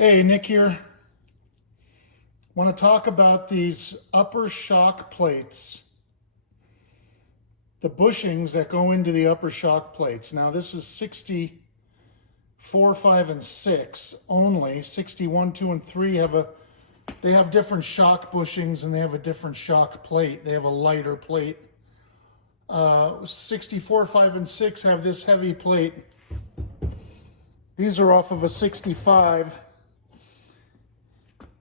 Hey, Nick here. I want to talk about these upper shock plates, the bushings that go into the upper shock plates. Now this is 64, 5, and 6 only. 61, 2, and 3 they have different shock bushings and they have a different shock plate. They have a lighter plate. 64, 5, and 6 have this heavy plate. These are off of a 65.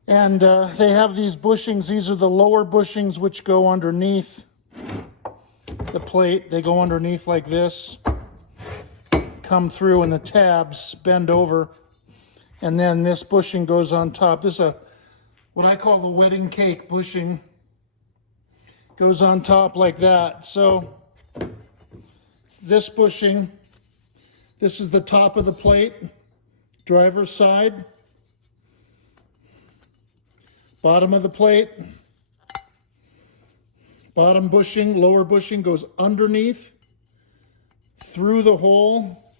And they have these bushings. These are the lower bushings which go underneath the plate. They go underneath like this, come through, and the tabs bend over. And then this bushing goes on top. This is what I call the wedding cake bushing. Goes on top like that. So this bushing, this is the top of the plate, driver's side. Bottom of the plate, bottom bushing, lower bushing goes underneath, through the hole.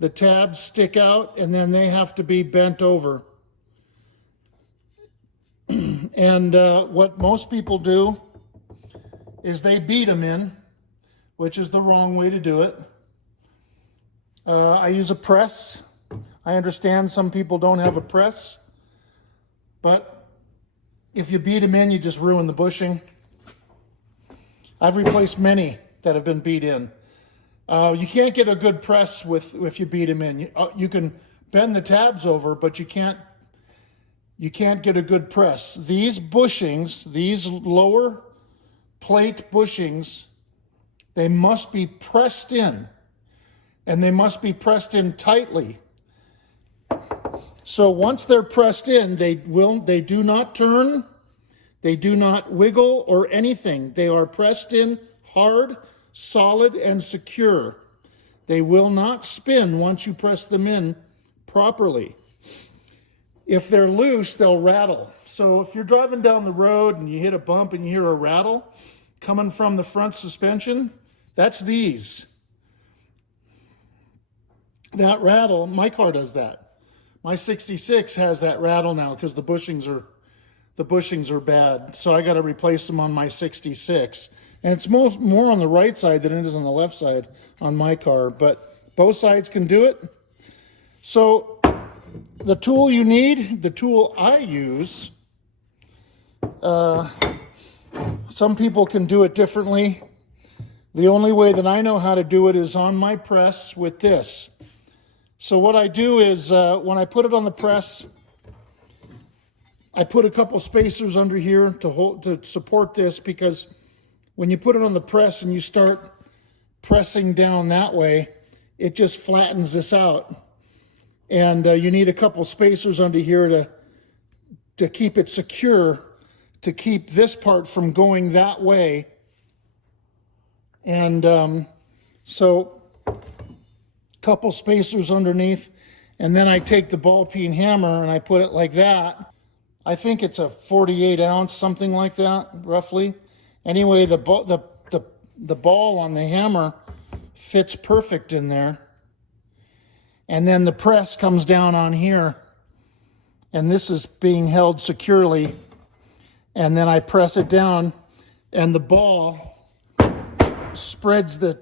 The tabs stick out, and then they have to be bent over. And what most people do is they beat them in, which is the wrong way to do it. I use a press. I understand some people don't have a press, but if you beat them in, you just ruin the bushing. I've replaced many that have been beat in. You can't get a good press if you beat them in. You can bend the tabs over, but you can't get a good press. These bushings, these lower plate bushings, they must be pressed in, and they must be pressed in tightly. So once they're pressed in, they do not turn, they do not wiggle or anything. They are pressed in hard, solid, and secure. They will not spin once you press them in properly. If they're loose, they'll rattle. So if you're driving down the road and you hit a bump and you hear a rattle coming from the front suspension, that's these. That rattle, my car does that. My 66 has that rattle now because the bushings are bad. So I got to replace them on my 66. And it's more on the right side than it is on the left side on my car, but both sides can do it. So the tool you need, the tool I use, some people can do it differently. The only way that I know how to do it is on my press with this. So what I do is when I put it on the press, I put a couple spacers under here to support this, because when you put it on the press and you start pressing down that way, it just flattens this out. And you need a couple spacers under here to keep it secure, to keep this part from going that way. And so couple spacers underneath, and then I take the ball peen hammer and I put it like that. I think it's a 48 ounce, something like that, roughly. Anyway, the ball on the hammer fits perfect in there. And then the press comes down on here, and this is being held securely. And then I press it down, and the ball spreads the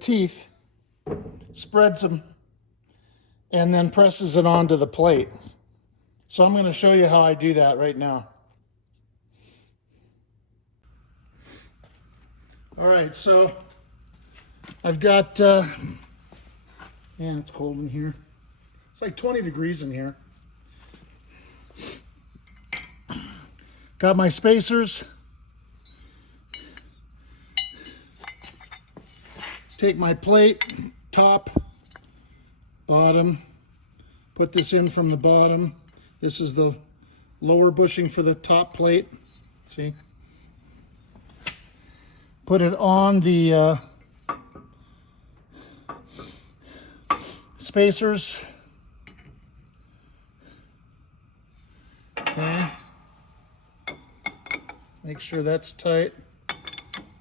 teeth, spreads them, and then presses it onto the plate. So I'm going to show you how I do that right now. All right, so I've got, man, it's cold in here. It's like 20 degrees in here. Got my spacers. Take my plate, top, bottom, put this in from the bottom. This is the lower bushing for the top plate. See? Put it on the spacers. Okay. Make sure that's tight.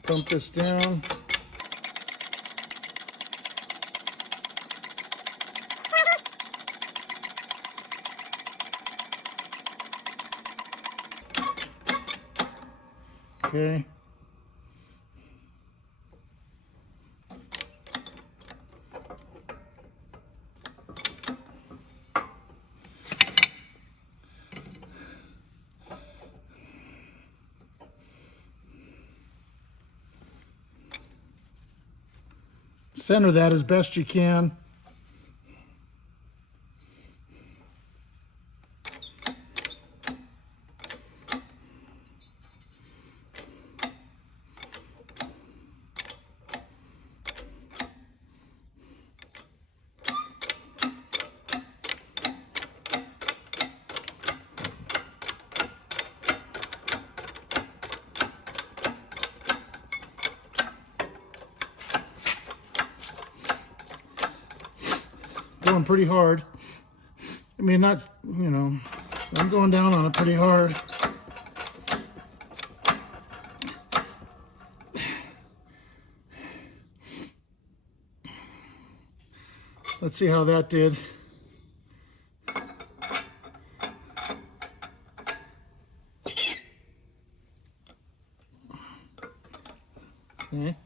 Dump this down. Okay. Center that as best you can. Going pretty hard. I mean, not, you know, I'm going down on it pretty hard. Let's see how that did. Okay.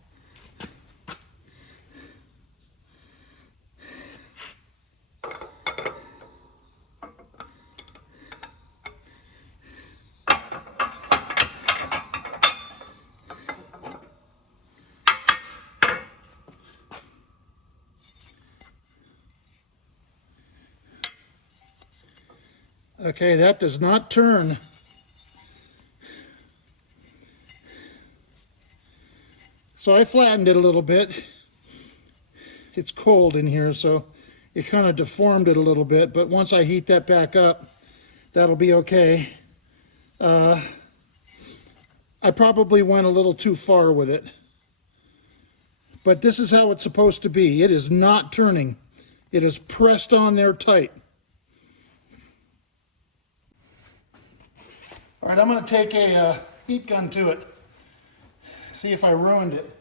Okay, that does not turn. So I flattened it a little bit. It's cold in here, so it kind of deformed it a little bit, but once I heat that back up, that'll be okay. I probably went a little too far with it, but this is how it's supposed to be. It is not turning. It is pressed on there tight. All right, I'm going to take a heat gun to it, see if I ruined it.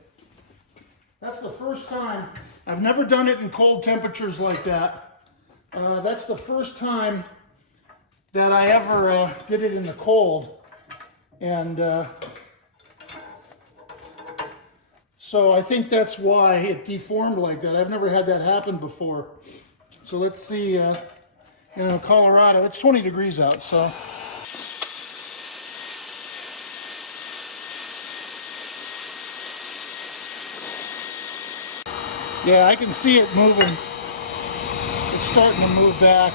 That's the first time. I've never done it in cold temperatures like that. That's the first time that I ever did it in the cold. And so I think that's why it deformed like that. I've never had that happen before. So let's see, you know, Colorado, it's 20 degrees out, so. Yeah, I can see it moving. It's starting to move back.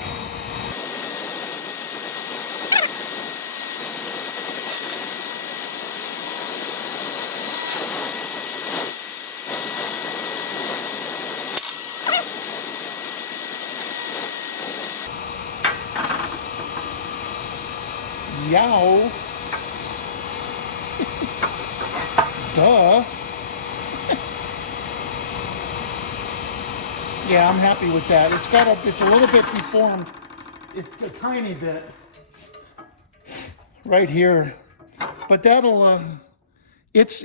Yow. Duh. Yeah, I'm happy with that. It's a little bit deformed. It's a tiny bit right here, but that'll. It's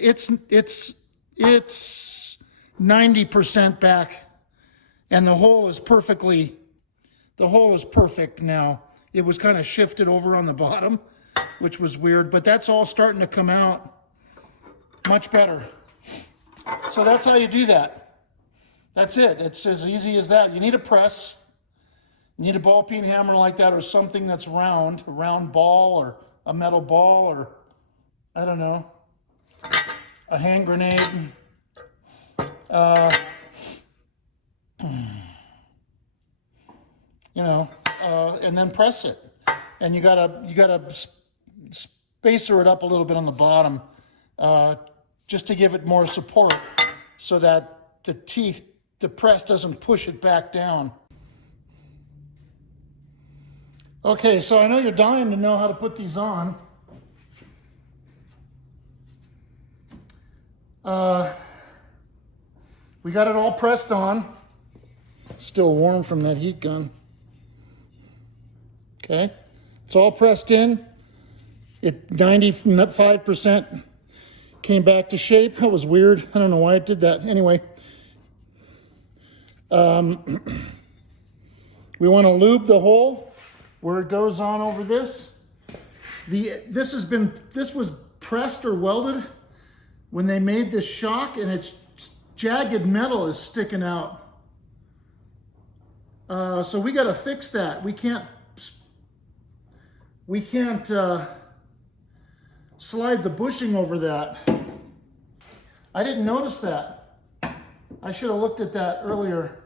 90% back, and the hole is perfect now. It was kind of shifted over on the bottom, which was weird, but that's all starting to come out much better. So that's how you do that. That's it. It's as easy as that. You need a press. You need a ball peen hammer like that, or something that's round, a round ball or a metal ball, or I don't know, a hand grenade. You know, and then press it. And you gotta spacer it up a little bit on the bottom, just to give it more support, so that the press doesn't push it back down. Okay, so I know you're dying to know how to put these on. We got it all pressed on. Still warm from that heat gun. Okay, it's all pressed in. It 95% came back to shape. That was weird. I don't know why it did that. Anyway, we want to lube the hole where it goes on over this. This was pressed or welded when they made this shock, and it's jagged metal is sticking out. So we got to fix that. We can't slide the bushing over that. I didn't notice that. I should have looked at that earlier.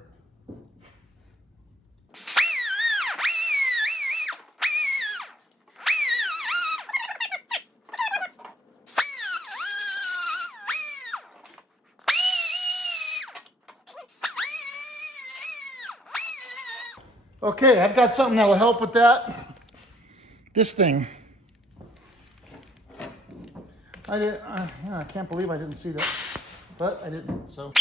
Okay, I've got something that'll help with that. This thing. I can't believe I didn't see that, but I didn't, so.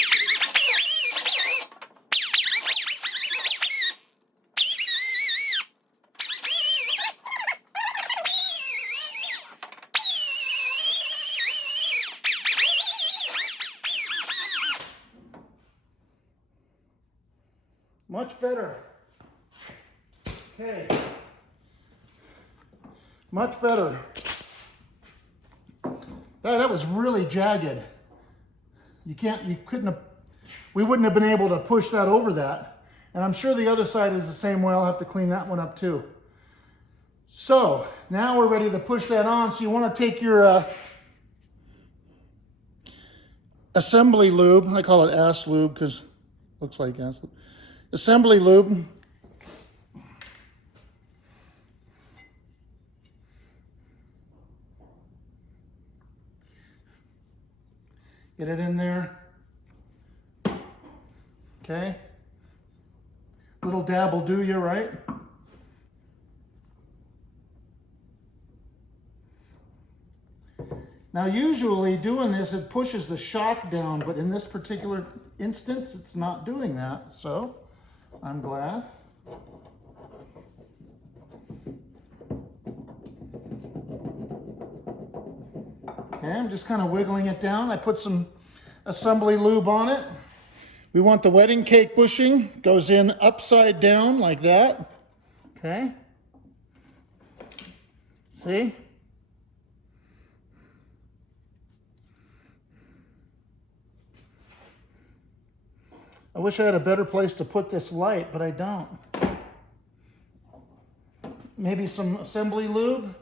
Much better. Okay. Much better. That was really jagged. We wouldn't have been able to push that over that. And I'm sure the other side is the same way. I'll have to clean that one up too. So now we're ready to push that on. So you want to take your assembly lube. I call it ass lube because it looks like ass lube. Assembly lube. Get it in there. Okay. Little dab will do you, right? Now usually doing this, it pushes the shock down, but in this particular instance, it's not doing that, so I'm glad. Okay, I'm just kind of wiggling it down. I put some assembly lube on it. We want the wedding cake bushing, goes in upside down like that. Okay. See? I wish I had a better place to put this light, but I don't. Maybe some assembly lube.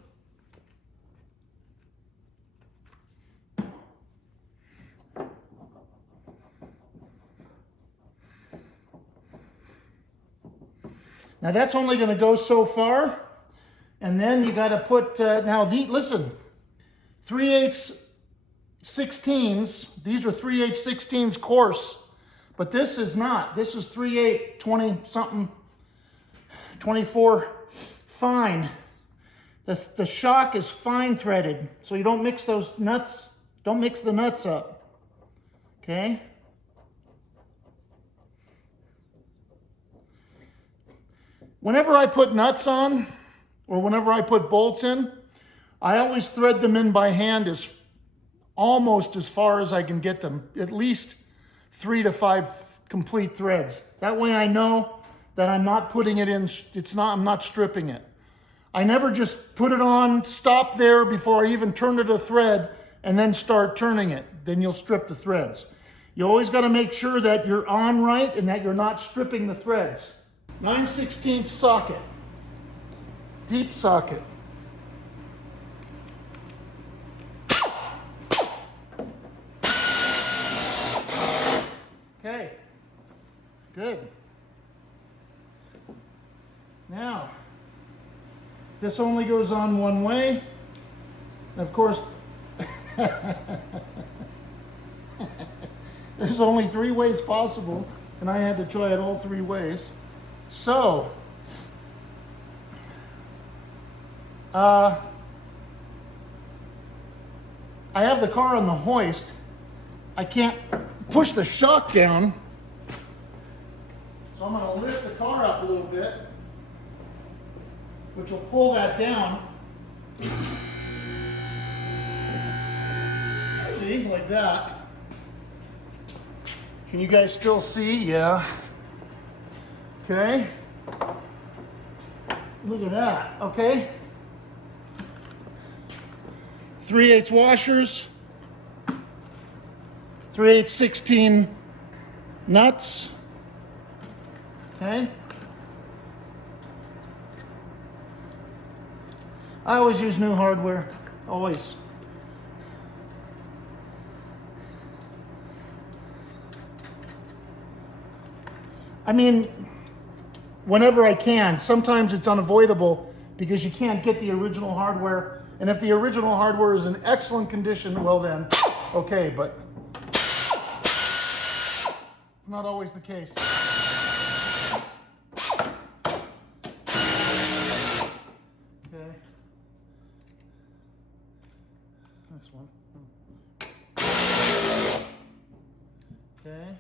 Now that's only going to go so far, and then you got to put, listen, 3/8 16s, these are 3/8 16s coarse, but this is not. This is 3/8 20 something, 24 fine. The shock is fine threaded, so you don't mix those nuts, don't mix the nuts up, okay? Whenever I put nuts on, or whenever I put bolts in, I always thread them in by hand almost as far as I can get them, at least 3 to 5 complete threads. That way I know that I'm not putting it in, I'm not stripping it. I never just put it on, stop there before I even turn it a thread, and then start turning it. Then you'll strip the threads. You always got to make sure that you're on right and that you're not stripping the threads. 9/16 socket, deep socket. Okay, good. Now, this only goes on one way. And of course, there's only 3 ways possible, and I had to try it all 3 ways. So, I have the car on the hoist. I can't push the shock down, so I'm going to lift the car up a little bit, which will pull that down. See, like that. Can you guys still see? Yeah. Okay. Look at that. Okay. 3/8 washers, 3/8 16 nuts. Okay. I always use new hardware, always. I mean, whenever I can. Sometimes it's unavoidable because you can't get the original hardware. And if the original hardware is in excellent condition, well then, okay, but not always the case. Okay. This one. Okay.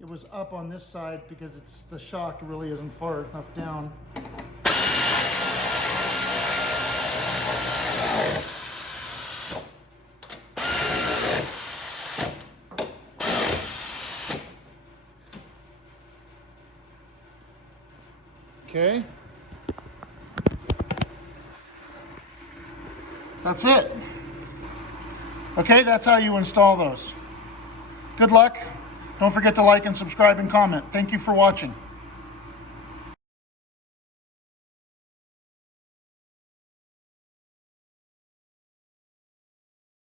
It was up on this side because the shock really isn't far enough down. Okay. That's it. Okay, that's how you install those. Good luck. Don't forget to like and subscribe and comment. Thank you for watching.